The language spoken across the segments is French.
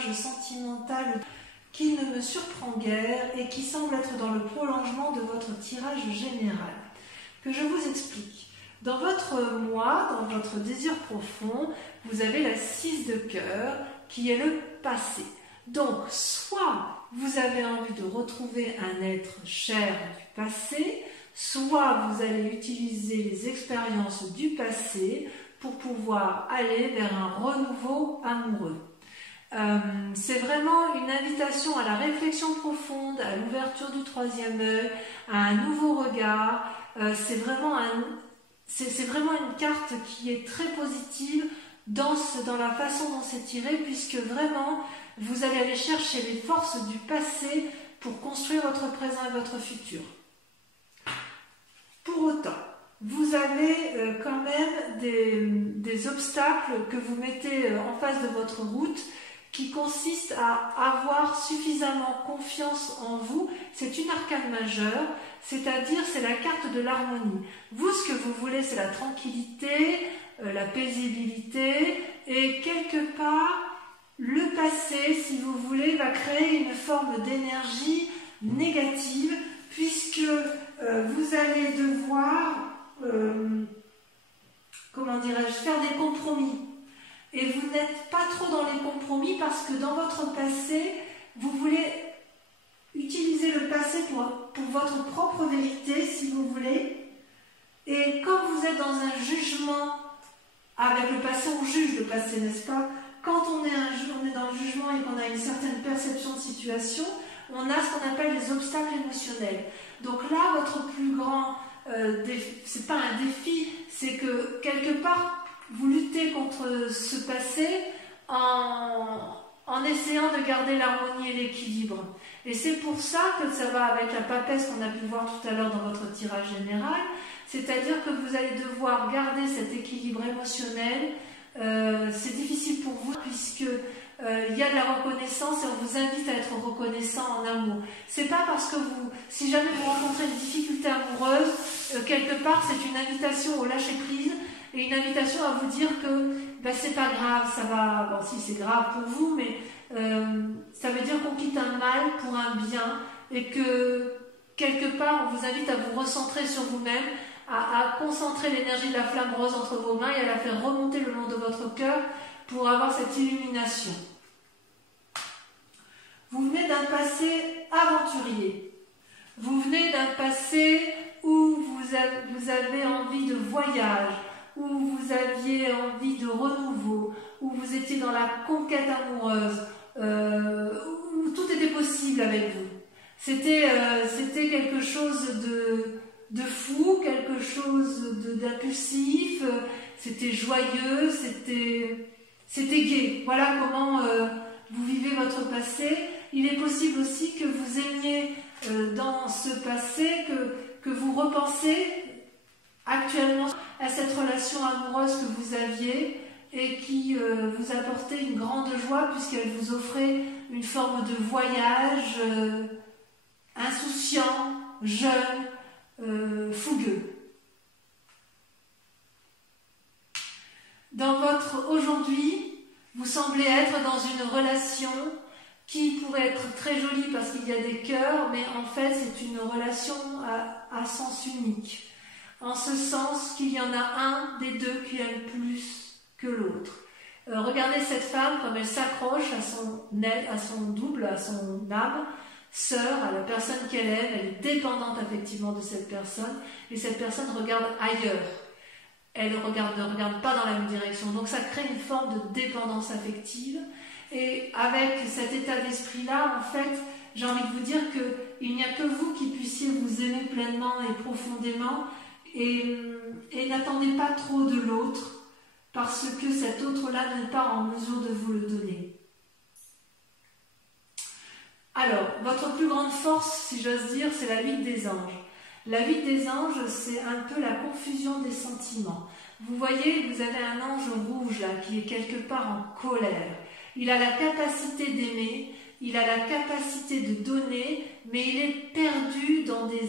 tirage sentimental qui ne me surprend guère et qui semble être dans le prolongement de votre tirage général. Que je vous explique. Dans votre moi, dans votre désir profond, vous avez la 6 de cœur qui est le passé. Donc, soit vous avez envie de retrouver un être cher du passé, soit vous allez utiliser les expériences du passé pour pouvoir aller vers un renouveau amoureux. C'est vraiment une invitation à la réflexion profonde, à l'ouverture du troisième œil, à un nouveau regard. C'est vraiment une carte qui est très positive dans la façon dont c'est tiré, puisque vraiment vous allez aller chercher les forces du passé pour construire votre présent et votre futur. Pour autant, vous avez quand même des obstacles que vous mettez en face de votre route qui consistent à avoir suffisamment confiance en vous. C'est une arcane majeure, c'est-à-dire c'est la carte de l'harmonie. Vous, ce que vous voulez, c'est la tranquillité, la paisibilité, et quelque part, le passé, si vous voulez, va créer une forme d'énergie négative, puisque vous allez devoir, faire des compromis. Et vous n'êtes pas trop dans les compromis parce que dans votre passé, vous voulez utiliser le passé pour votre propre vérité, si vous voulez. Et comme vous êtes dans un jugement, avec le passé, on juge le passé, n'est-ce pas? Quand on est dans le jugement et qu'on a une certaine perception de situation, on a ce qu'on appelle les obstacles émotionnels. Donc là, votre plus grand défi, c'est pas un défi, c'est que quelque part, vous luttez contre ce passé en essayant de garder l'harmonie et l'équilibre. Et c'est pour ça que ça va avec la papesse qu'on a pu voir tout à l'heure dans votre tirage général, c'est-à-dire que vous allez devoir garder cet équilibre émotionnel. C'est difficile pour vous puisque il y a de la reconnaissance et on vous invite à être reconnaissant en amour. C'est pas parce que si jamais vous rencontrez une difficulté amoureuse, quelque part c'est une invitation au lâcher prise et une invitation à vous dire que c'est pas grave, ça va. Bon, si c'est grave pour vous, mais ça veut dire qu'on quitte un mal pour un bien et que quelque part on vous invite à vous recentrer sur vous-même, à concentrer l'énergie de la flamme rose entre vos mains et à la faire remonter le long de votre cœur pour avoir cette illumination. Vous venez d'un passé aventurier. Vous venez d'un passé où vous avez envie de voyage, où vous aviez envie de renouveau, où vous étiez dans la conquête amoureuse, où tout était possible avec vous. C'était quelque chose de fou, quelque chose d'impulsif, c'était joyeux, c'était gai. Voilà comment vous vivez votre passé. Il est possible aussi que vous aimiez dans ce passé, que vous repensez actuellement à cette relation amoureuse que vous aviez et qui vous apportait une grande joie puisqu'elle vous offrait une forme de voyage insouciant, jeune, fougueux. Dans votre aujourd'hui, vous semblez être dans une relation qui pourrait être très jolie parce qu'il y a des cœurs, mais en fait c'est une relation à sens unique. En ce sens qu'il y en a un des deux qui aime plus que l'autre. Regardez cette femme comme elle s'accroche à son double, à son âme, sœur, à la personne qu'elle aime, elle est dépendante affectivement de cette personne, et cette personne regarde ailleurs. Elle ne regarde pas dans la même direction. Donc ça crée une forme de dépendance affective. Et avec cet état d'esprit-là, en fait, j'ai envie de vous dire qu'il n'y a que vous qui puissiez vous aimer pleinement et profondément. Et n'attendez pas trop de l'autre, parce que cet autre-là n'est pas en mesure de vous le donner. Alors, votre plus grande force, si j'ose dire, c'est la vie des anges. La vie des anges, c'est un peu la confusion des sentiments. Vous voyez, vous avez un ange rouge là, qui est quelque part en colère. Il a la capacité d'aimer, il a la capacité de donner, mais il est perdu dans des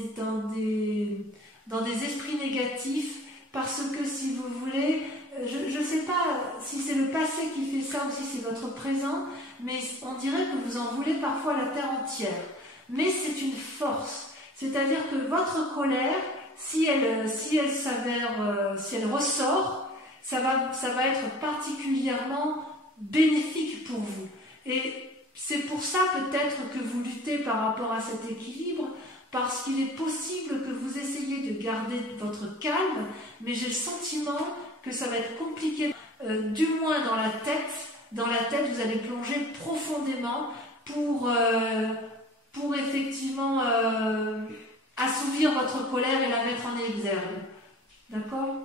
esprits négatifs parce que, si vous voulez, je ne sais pas si c'est le passé qui fait ça ou si c'est votre présent, mais on dirait que vous en voulez parfois à la terre entière. Mais c'est une force, c'est-à-dire que votre colère, si elle s'avère, si elle ressort, ça va être particulièrement bénéfique pour vous. Et c'est pour ça peut-être que vous luttez par rapport à cet équilibre, parce qu'il est possible que vous essayiez de garder votre calme, mais j'ai le sentiment que ça va être compliqué, du moins dans la tête. Dans la tête, vous allez plonger profondément pour effectivement assouvir votre colère et la mettre en exergue. D'accord?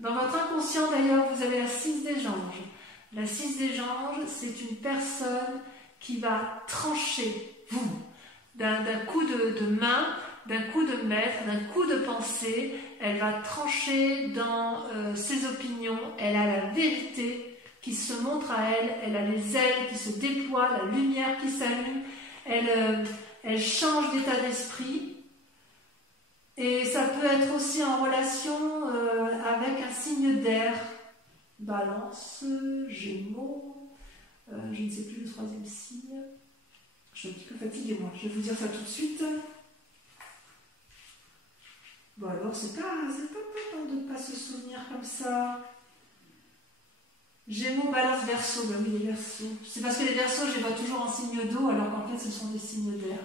Dans votre inconscient, d'ailleurs, vous avez la 6 des anges. La 6 des anges, c'est une personne qui va trancher, vous, d'un coup de main, d'un coup de maître, d'un coup de pensée. Elle va trancher dans ses opinions. Elle a la vérité qui se montre à elle. Elle a les ailes qui se déploient, la lumière qui s'allume. Elle change d'état d'esprit. Et ça peut être aussi en relation avec un signe d'air. Balance, Gémeaux, je ne sais plus le 3e signe. Je suis un petit peu fatiguée, moi. Je vais vous dire ça tout de suite. Bon, alors, c'est pas de ne pas se souvenir comme ça. Gémeaux, Balance, Verseau. Ben oui, les Verseaux. C'est parce que les Verseaux, je les vois toujours en signe d'eau, alors qu'en fait, ce sont des signes d'air.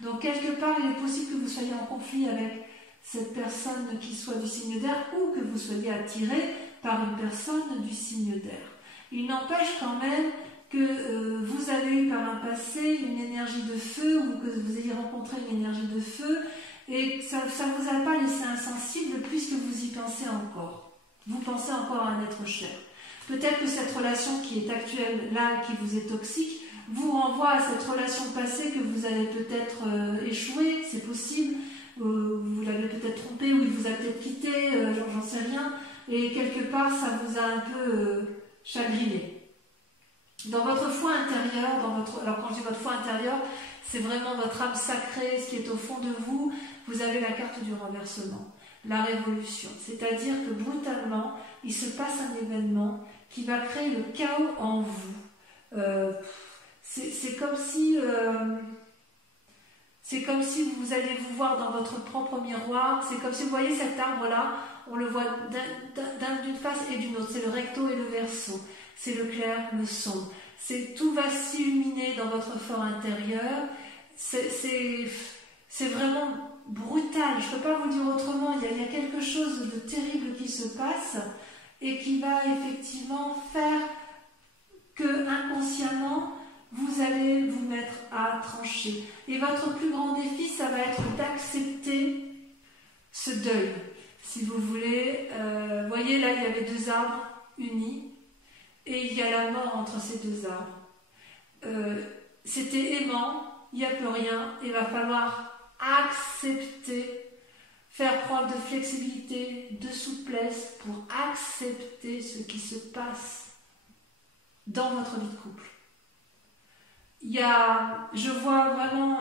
Donc, quelque part, il est possible que vous soyez en conflit avec cette personne qui soit du signe d'air ou que vous soyez attiré par une personne du signe d'air. Il n'empêche quand même que vous avez eu par un passé une énergie de feu ou que vous ayez rencontré une énergie de feu et que ça ne vous a pas laissé insensible puisque vous y pensez encore. Vous pensez encore à un être cher. Peut-être que cette relation qui est actuelle là, qui vous est toxique, vous renvoie à cette relation passée que vous avez peut-être échoué, c'est possible, vous l'avez peut-être trompé ou il vous a peut-être quitté, j'en sais rien. Et quelque part, ça vous a un peu chagriné. Dans votre foi intérieure, alors quand je dis votre foi intérieure, c'est vraiment votre âme sacrée, ce qui est au fond de vous. Vous avez la carte du renversement, la révolution. C'est-à-dire que brutalement, il se passe un événement qui va créer le chaos en vous. C'est comme si vous allez vous voir dans votre propre miroir. C'est comme si vous voyez cet arbre-là, on le voit d'une face et d'une autre. C'est le recto et le verso. C'est le clair, le sombre. Tout va s'illuminer dans votre fort intérieur. C'est vraiment brutal. Je ne peux pas vous dire autrement. Il y a quelque chose de terrible qui se passe et qui va effectivement faire que inconsciemment, vous allez vous mettre à trancher. Et votre plus grand défi, ça va être d'accepter ce deuil. Si vous voulez, voyez là, il y avait 2 arbres unis et il y a la mort entre ces 2 arbres. C'était aimant, il n'y a plus rien, il va falloir accepter, faire preuve de flexibilité, de souplesse pour accepter ce qui se passe dans votre vie de couple. Je vois vraiment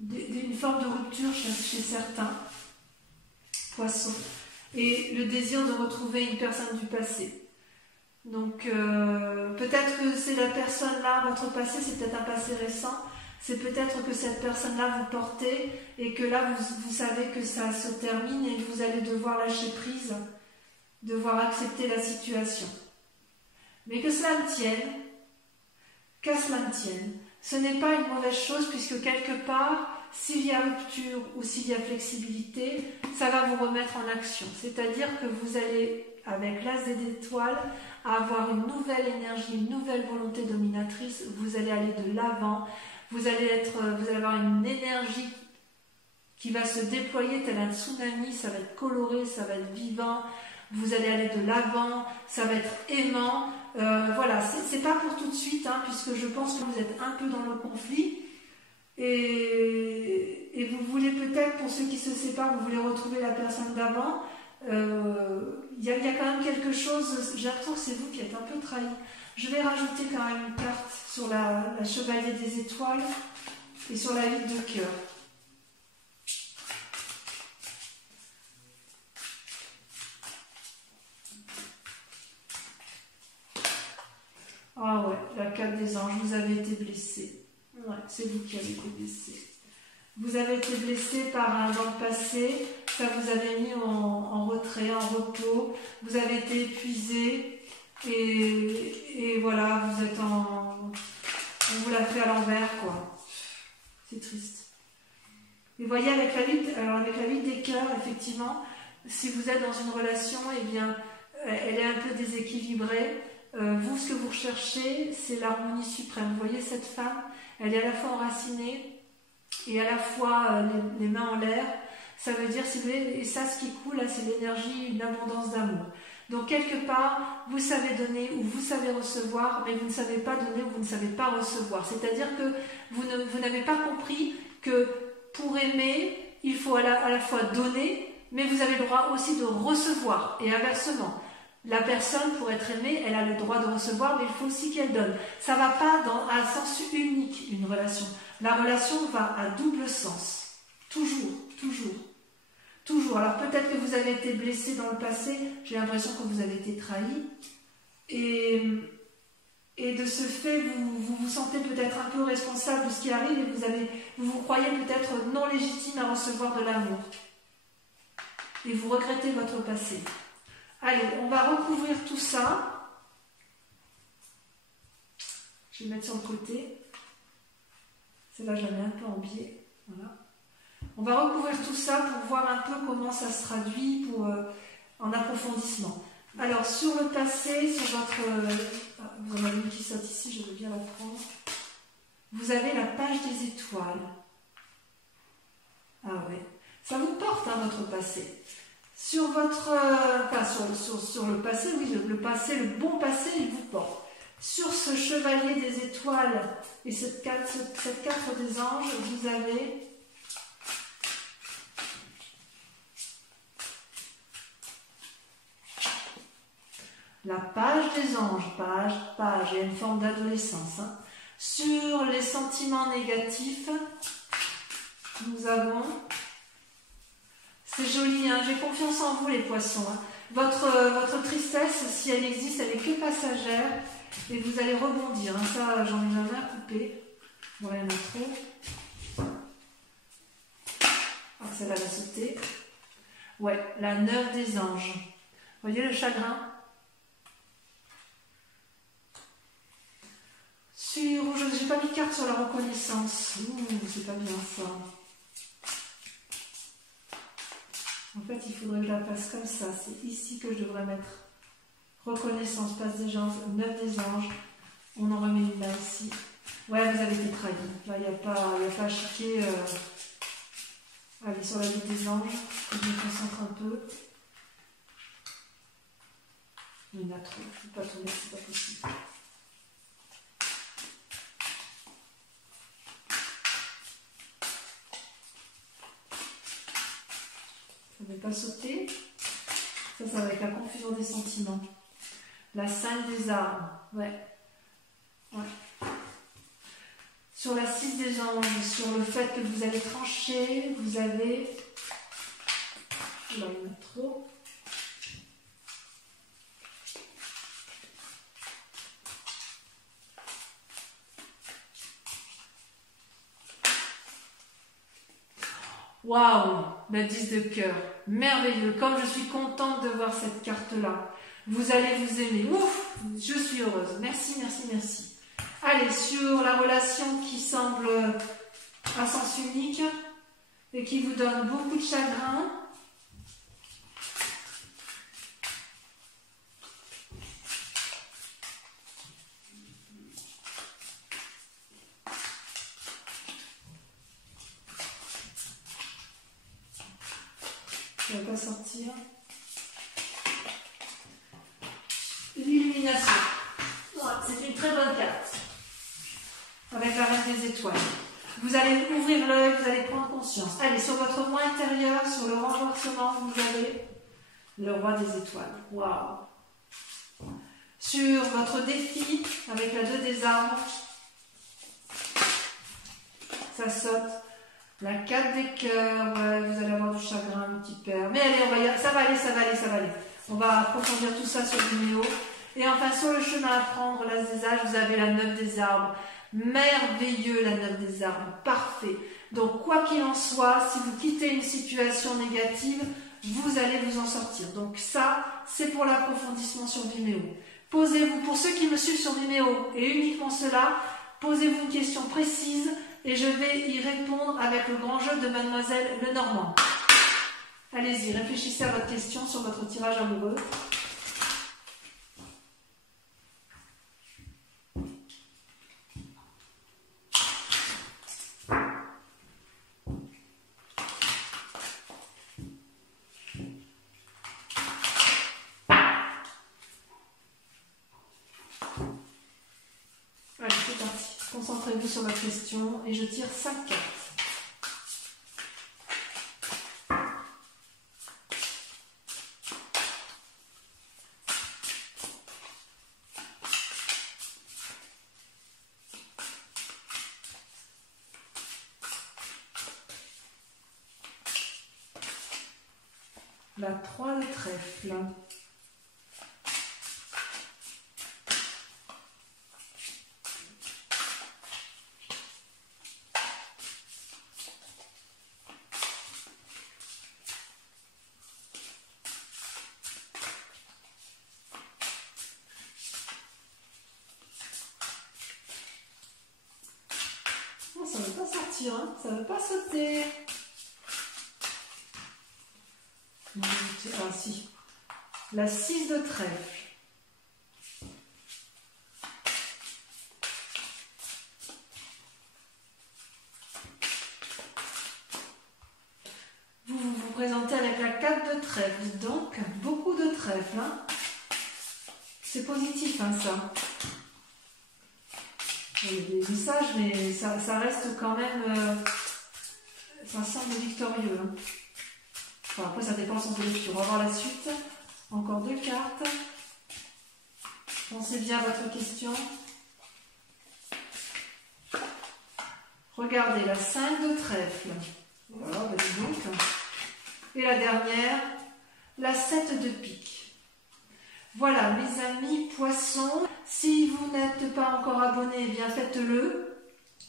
une forme de rupture chez certains poissons et le désir de retrouver une personne du passé. Donc peut-être que c'est la personne-là, votre passé, c'est peut-être un passé récent, c'est peut-être que cette personne-là vous portez et que là vous savez que ça se termine et que vous allez devoir lâcher prise, devoir accepter la situation. Mais que cela me tienne, qu'à cela me tienne, ce n'est pas une mauvaise chose puisque quelque part, s'il y a rupture ou s'il y a flexibilité, ça va vous remettre en action. C'est-à-dire que vous allez, avec l'as d'étoiles, avoir une nouvelle énergie, une nouvelle volonté dominatrice, vous allez aller de l'avant, vous allez avoir une énergie qui va se déployer tel un tsunami, ça va être coloré, ça va être vivant, vous allez aller de l'avant, ça va être aimant. Voilà, c'est pas pour tout de suite, hein, puisque je pense que vous êtes un peu dans le conflit et vous voulez peut-être, pour ceux qui se séparent, vous voulez retrouver la personne d'avant. Il y a quand même quelque chose, j'ai l'impression que c'est vous qui êtes un peu trahi. Je vais rajouter quand même une carte sur la chevalier des étoiles et sur la 8 de cœur. 4 des anges, vous avez été blessé. Ouais, c'est vous qui avez été blessé. Vous avez été blessé dans le passé, ça vous avez mis en retrait, en repos, vous avez été épuisé et voilà, vous êtes on vous l'a fait à l'envers, quoi. C'est triste. Et vous voyez, avec la vie des cœurs, effectivement, si vous êtes dans une relation, eh bien, elle est un peu déséquilibrée. Vous, ce que vous recherchez, c'est l'harmonie suprême. Vous voyez cette femme, elle est à la fois enracinée et à la fois les mains en l'air. Ça veut dire, si vous voulez, et ça, ce qui coule, là, c'est l'énergie, une abondance d'amour. Donc, quelque part, vous savez donner ou vous savez recevoir, mais vous ne savez pas donner ou vous ne savez pas recevoir. C'est-à-dire que vous n'avez pas compris que pour aimer, il faut à la fois donner, mais vous avez le droit aussi de recevoir. Et inversement, la personne, pour être aimée, elle a le droit de recevoir, mais il faut aussi qu'elle donne. Ça ne va pas à sens unique, une relation. La relation va à double sens. Toujours, toujours. Toujours. Alors peut-être que vous avez été blessé dans le passé, j'ai l'impression que vous avez été trahi. Et de ce fait, vous vous sentez peut-être un peu responsable de ce qui arrive et vous croyez peut-être non légitime à recevoir de l'amour. Et vous regrettez votre passé. Allez, on va recouvrir tout ça. Je vais le mettre sur le côté. Celle-là, je la mets un peu en biais. Voilà. On va recouvrir tout ça pour voir un peu comment ça se traduit en approfondissement. Alors, sur le passé, sur votre... vous en avez une qui saute ici, je veux bien la prendre. Vous avez la page des étoiles. Ah ouais. Ça vous porte, hein, votre passé. Sur votre... sur le passé, oui, le passé, le bon passé, il vous porte. Sur ce chevalier des étoiles et cette carte des anges, vous avez... la page des anges, page, il y a une forme d'adolescence. Hein. Sur les sentiments négatifs, nous avons, c'est joli, hein, j'ai confiance en vous les poissons. Hein. Votre tristesse, si elle existe, elle n'est que passagère et vous allez rebondir. Hein. Ça, j'en ai jamais à couper. Bon, il y en a trop. Ah, celle-là va sauter. Ouais, la 9 des anges. Vous voyez le chagrin? Je n'ai pas mis de carte sur la reconnaissance. C'est pas bien ça. En fait, il faudrait que je la fasse comme ça. C'est ici que je devrais mettre reconnaissance, passe des anges, 9 des anges. On en remet une là ici. Ouais, vous avez été trahi. Là, il n'y a pas à chiquer. Allez, sur la vie des anges. Je me concentre un peu. Il y en a trop. Je ne peux pas tourner, c'est pas possible. Ça ne va pas sauter. Ça va être la confusion des sentiments. La 5 des armes. Ouais. Sur la 6 des anges, sur le fait que vous allez trancher, vous avez... Là, il y en a trop. Waouh, la 10 de cœur, merveilleux, comme je suis contente de voir cette carte-là. Vous allez vous aimer, ouf, je suis heureuse, merci, merci, merci. Allez, sur la relation qui semble à sens unique et qui vous donne beaucoup de chagrin. Ça ne va pas sortir. L'illumination. C'est une très bonne carte. Avec la reine des étoiles. Vous allez ouvrir l'œil, vous allez prendre conscience. Allez, sur votre moi intérieur, sur le renversement, vous avez le roi des étoiles. Waouh. Sur votre défi, avec la 2 des armes, ça saute. La 4 des cœurs, ouais, vous allez avoir du chagrin, mon petit père. Mais allez, ça va aller. On va approfondir tout ça sur le numéro. Et enfin, sur le chemin à prendre, l'as des âges, vous avez la 9 des arbres. Merveilleux, la 9 des arbres, parfait. Donc, quoi qu'il en soit, si vous quittez une situation négative, vous allez vous en sortir. Donc ça, c'est pour l'approfondissement sur Vimeo. Posez-vous, pour ceux qui me suivent sur Vimeo, et uniquement cela, posez-vous une question précise et je vais y répondre avec le grand jeu de Mademoiselle Lenormand. Allez-y, réfléchissez à votre question sur votre tirage amoureux. Allez, c'est parti. Concentrez-vous sur votre question et je tire 5 cartes. La 3 de trèfle. Oh, ça ne veut pas sortir, hein, ça ne veut pas sauter. Ah si, la 6 de trèfle. Vous présentez avec la 4 de trèfle, donc beaucoup de trèfle. Hein. C'est positif, hein, ça. Il y a des messages, mais ça reste quand même... ça semble victorieux. Hein. Enfin, après, ça dépend de son lecture. On va voir la suite. Encore 2 cartes. Pensez bien à votre question. Regardez, la 5 de trèfle. Voilà, bah dis donc. Et la dernière, la 7 de pique. Voilà, mes amis poissons. Si vous n'êtes pas encore abonné, eh bien faites-le.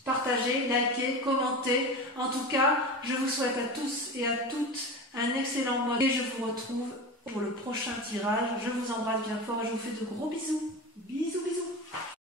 Partagez, likez, commentez. En tout cas, je vous souhaite à tous et à toutes un excellent mois et je vous retrouve pour le prochain tirage. Je vous embrasse bien fort et je vous fais de gros bisous. Bisous, bisous.